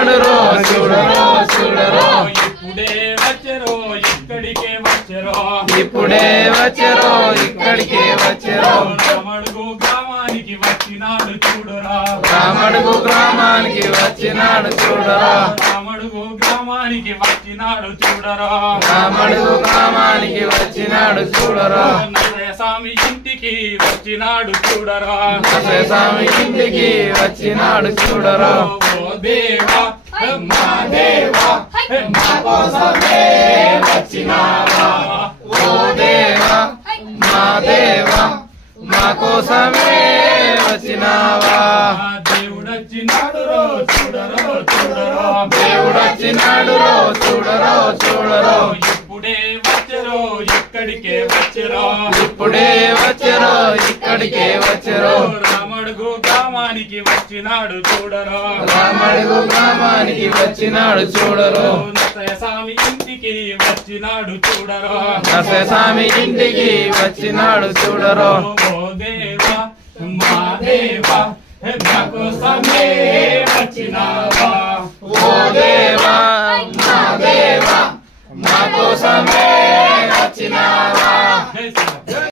వచ్చినాడు రో చూడరో చూడరో ఇప్పుడే వచ్చరో ఇక్కడికే వచ్చరో ఇప్పుడే వచ్చరో ఇక్కడికే వచ్చరో రామడుగు గ్రామానికి వచ్చినాడు చూడరా రామడుగు గ్రామానికి వచ్చినాడు చూడరా రామడుగు గ్రామానికి వచ్చినాడు చూడరా రామడుగు గ్రామానికి వచ్చినాడు చూడరా స్వామి ఇంటికి వచ్చినాడు చూడరా స్వామి ఇంటికి వచ్చినాడు చూడరా ఓ దేవా మా దేవా మా కోసమే వచ్చినావా ఓ దేవా మా దేవా మా కోసమే వచ్చినావా దేవుడొచ్చినాడు రో చూడరో చూడరో దేవుడొచ్చినాడు రో చూడరో చూడరో ఇప్పుడే వచ్చరో ఇక్కడికే వచ్చరో ఇప్పుడే వచ్చరో ఇక్కడికే వచ్చరో రామడుగు గ్రామానికి వచ్చినాడు చూడరో రామడుగు గ్రామానికి వచ్చినాడు చూడరో స్వామి ఇంటికి వచ్చినాడు చూడరో స్వామి ఇంటికి వచ్చినాడు చూడరో ఓ దేవా మా దేవా మా కోసమే వచ్చినావా ఓ దేవా